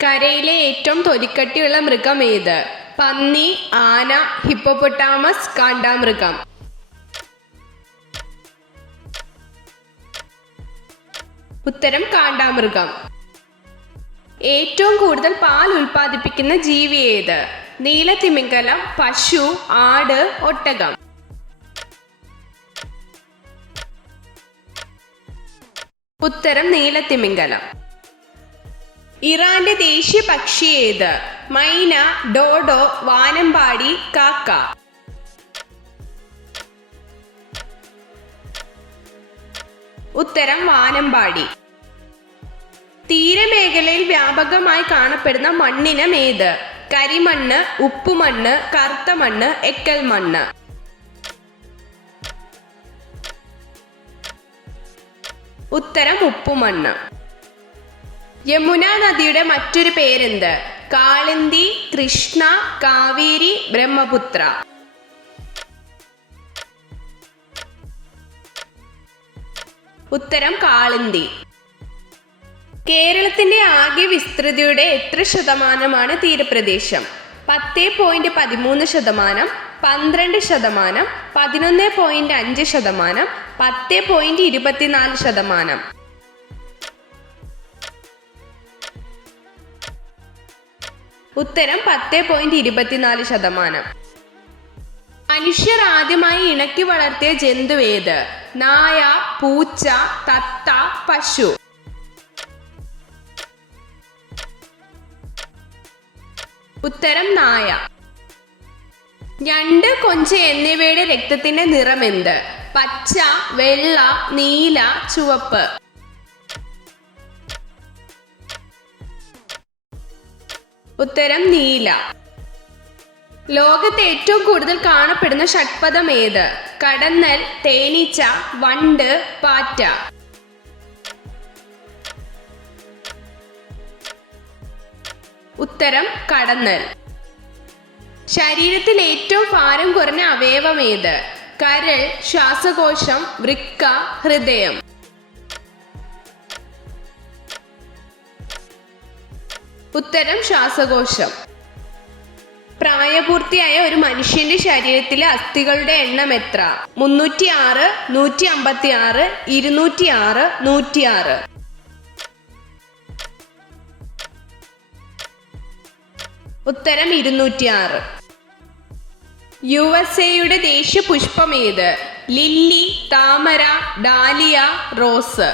കരയിലെ ഏറ്റവും തൊലിക്കട്ടിയുള്ള മൃഗം ഏത്? പന്നി, ആന, ഹിപ്പോപ്പൊട്ടാമസ്, കാണ്ടാമൃഗം. ഉത്തരം കാണ്ടാമൃഗം. ഏറ്റവും കൂടുതൽ പാൽ ഉൽപ്പാദിപ്പിക്കുന്ന ജീവി ഏത്? നീലത്തിമിംഗലം, പശു, ആട്, ഒട്ടകം. ഉത്തരം നീലത്തിമിംഗലം. ഇറാന്റെ ദേശീയ പക്ഷി ഏത്? മൈന, ഡോഡോ, വാനമ്പാടി, കാക്ക. ഉത്തരം വാനമ്പാടി. തീരമേഖലയിൽ വ്യാപകമായി കാണപ്പെടുന്ന മണ്ണിനം ഏത്? കരിമണ്ണ്, ഉപ്പുമണ്ണ്, കറുത്ത മണ്ണ്, എക്കൽ മണ്ണ്. ഉത്തരം ഉപ്പുമണ്ണ്. യമുന നദിയുടെ മറ്റൊരു പേരെന്ത്? കാളിന്തി, കൃഷ്ണ, കാവേരി, ബ്രഹ്മപുത്ര. ഉത്തരം കാളിന്തി. കേരളത്തിന്റെ ആകെ വിസ്തൃതിയുടെ എത്ര ശതമാനമാണ് തീരപ്രദേശം? 10.13%, 12%, 11.5%, 10.24%. ഉത്തരം 10.24%. മനുഷ്യർ ആദ്യമായി ഇണക്കി വളർത്തിയ ജന്തു ഏത്? നായ, പൂച്ച, തത്ത, പശു. ഉത്തരം നായ. ഞണ്ട്, കൊഞ്ച് എന്നിവയുടെ രക്തത്തിന്റെ നിറമെന്ത്? പച്ച, വെള്ള, നീല, ചുവപ്പ്. ഉത്തരം നീല. ലോകത്ത് ഏറ്റവും കൂടുതൽ കാണപ്പെടുന്ന ഷഡ്പദം ഏത്? കടന്നൽ, തേനീച്ച, വണ്ട്, പാറ്റ. ഉത്തരം കടന്നൽ. ശരീരത്തിൽ ഏറ്റവും ഭാരം കുറഞ്ഞ അവയവം ഏത്? കരൾ, ശ്വാസകോശം, വൃക്ക, ഹൃദയം. ഉത്തരം ശ്വാസകോശം. പ്രായപൂർത്തിയായ ഒരു മനുഷ്യന്റെ ശരീരത്തിലെ അസ്ഥികളുടെ എണ്ണം എത്ര? 306, 156, 206, 106. ഉത്തരം 206. USA ദേശീയ പുഷ്പം ഏത്? ലില്ലി, താമര, ഡാലിയ, റോസ്.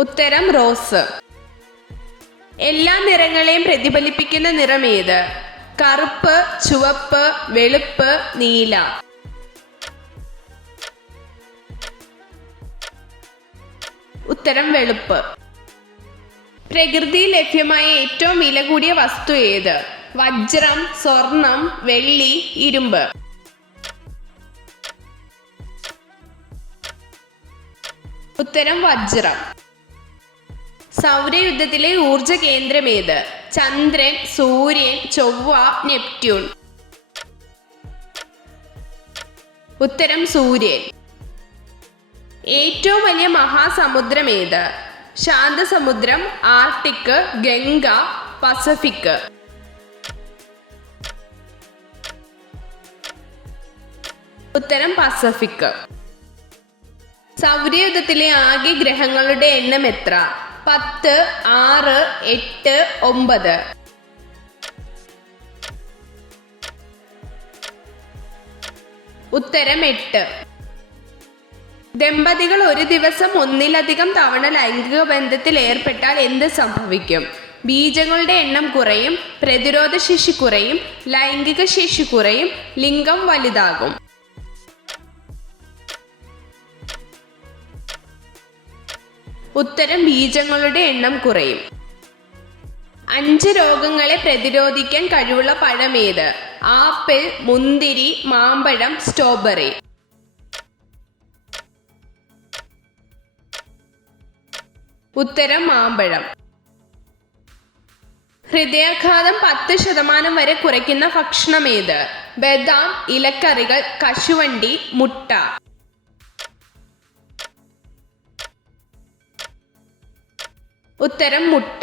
ഉത്തരം റോസ്. എല്ലാ നിറങ്ങളെയും പ്രതിഫലിപ്പിക്കുന്ന നിറം ഏത്? കറുപ്പ്, ചുവപ്പ്, വെളുപ്പ്, നീല. ഉത്തരം വെളുപ്പ്. പ്രകൃതിയിൽ ലഭ്യമായ ഏറ്റവും വില കൂടിയ വസ്തു ഏത്? വജ്രം, സ്വർണം, വെള്ളി, ഇരുമ്പ്. ഉത്തരം വജ്രം. സൗരയുദ്ധത്തിലെ ഊർജ കേന്ദ്രം ഏത്? ചന്ദ്രൻ, സൂര്യൻ, ചൊവ്വ, നെപ്റ്റ്യൂൺ. ഉത്തരം സൂര്യൻ. ഏറ്റവും വലിയ മഹാസമുദ്രം ഏത്? ശാന്തസമുദ്രം, ആർട്ടിക്, ഗംഗ, പസഫിക്. ഉത്തരം പസഫിക്. സൗരയൂഥത്തിലെ ആകെ ഗ്രഹങ്ങളുടെ എണ്ണം എത്ര? 10, 6, 8, 9. ഉത്തരം 8. ദമ്പതികൾ ഒരു ദിവസം ഒന്നിലധികം തവണ ലൈംഗിക ബന്ധത്തിൽ ഏർപ്പെട്ടാൽ എന്ത് സംഭവിക്കും? ബീജങ്ങളുടെ എണ്ണം കുറയും, പ്രതിരോധശേഷി കുറയും, ലൈംഗിക ശേഷി കുറയും, ലിംഗം വലുതാകും. ഉത്തരം ബീജങ്ങളുടെ എണ്ണം കുറയും. 5 രോഗങ്ങളെ പ്രതിരോധിക്കാൻ കഴിവുള്ള പഴം ഏത്? ആപ്പിൾ, മുന്തിരി, മാമ്പഴം, സ്ട്രോബെറി. ഉത്തരം മാമ്പഴം. ഹൃദയാഘാതം 10% വരെ കുറയ്ക്കുന്ന ഭക്ഷണം ഏത്? ബദാം, ഇലക്കറികൾ, കശുവണ്ടി, മുട്ട. ഉത്തരം മുട്ട.